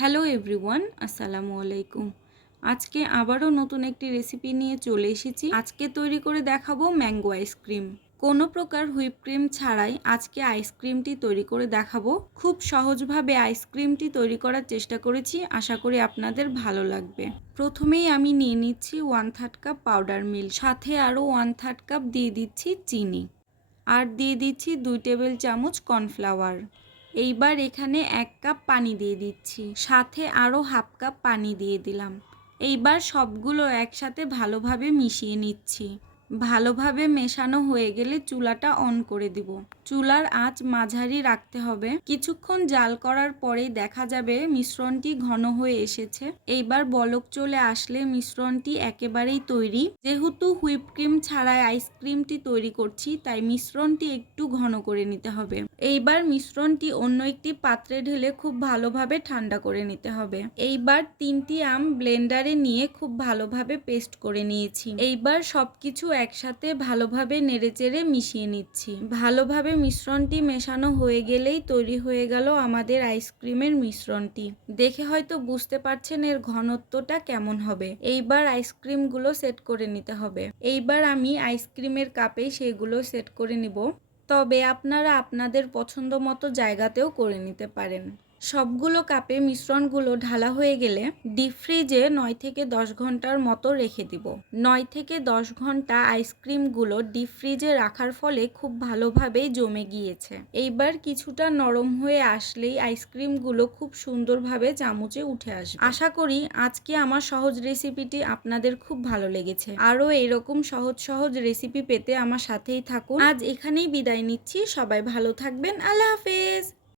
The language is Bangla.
হ্যালো এভরিওয়ান, আসসালামু আলাইকুম। আজকে আবারও নতুন একটি রেসিপি নিয়ে চলে এসেছি। আজকে তৈরি করে দেখাবো ম্যাঙ্গো আইসক্রিম কোনো প্রকার হুইপ ক্রিম ছাড়াই আজকে আইসক্রিমটি তৈরি করে দেখাবো। খুব সহজভাবে আইসক্রিমটি তৈরি করার চেষ্টা করেছি, আশা করি আপনাদের ভালো লাগবে। প্রথমেই আমি নিয়ে নিচ্ছি one third cup powder milk সাথে আরও ওয়ান থার্ড কাপ দিয়ে দিচ্ছি চিনি। আর দিয়ে দিচ্ছি দুই টেবিল চামচ কর্নফ্লাওয়ার এইবার এখানে এক কাপ পানি দিয়ে দিচ্ছি। সাথে আরও হাফ কাপ পানি দিয়ে দিলাম। এইবার সবগুলো একসাথে ভালোভাবে মিশিয়ে নিচ্ছি। ভালোভাবে মেশানো হয়ে গেলে চুলাটা অন করে দিব। চুলার আঁচ মাঝারি রাখতে হবে। কিছুক্ষণ জাল করার পরেই দেখা যাবে মিশ্রণটি ঘন হয়ে এসেছে। এইবার বলক চলে আসলে মিশ্রণটি একেবারেই তৈরি। যেহেতু হুইপ ক্রিম ছাড়াই আইসক্রিমটি তৈরি করছি, তাই মিশ্রণটি একটু ঘন করে নিতে হবে। এইবার মিশ্রণটি অন্য একটি পাত্রে ঢেলে খুব ভালোভাবে ঠান্ডা করে নিতে হবে। এইবার তিনটি আম ব্লেন্ডারে নিয়ে খুব ভালোভাবে পেস্ট করে নিয়েছি। এইবার সবকিছু একসাথে ভালোভাবে নেড়েচেড়ে মিশিয়ে নিচ্ছি। ভালোভাবে মিশ্রণটি মেশানো হয়ে গেলেই তৈরি হয়ে গেল আমাদের আইসক্রিমের মিশ্রণটি। দেখে হয়তো বুঝতে পারছেন এর ঘনত্বটা কেমন হবে। এইবার আইসক্রিমগুলো সেট করে নিতে হবে। এইবার আমি আইসক্রিমের কাপে সেগুলো সেট করে নিব। তবে আপনারা আপনাদের পছন্দ মতো জায়গাতেও করে নিতে পারেন। সবগুলো কাপে মিশ্রণগুলো ঢালা হয়ে গেলে ডিপ ফ্রিজে নয় থেকে দশ ঘণ্টার মতো রেখে দিব। নয় থেকে দশ ঘণ্টা আইসক্রিমগুলো ডিপ ফ্রিজে রাখার ফলে খুব ভালোভাবেই জমে গিয়েছে। এইবার কিছুটা নরম হয়ে আসলেই আইসক্রিমগুলো খুব সুন্দরভাবে চামচে উঠে আসবে। আশা করি আজকে আমার সহজ রেসিপিটি আপনাদের খুব ভালো লেগেছে। আরও এরকম সহজ সহজ রেসিপি পেতে আমার সাথেই থাকুন। আজ এখানেই বিদায় নিচ্ছি। সবাই ভালো থাকবেন। আল্লাহ হাফেজ।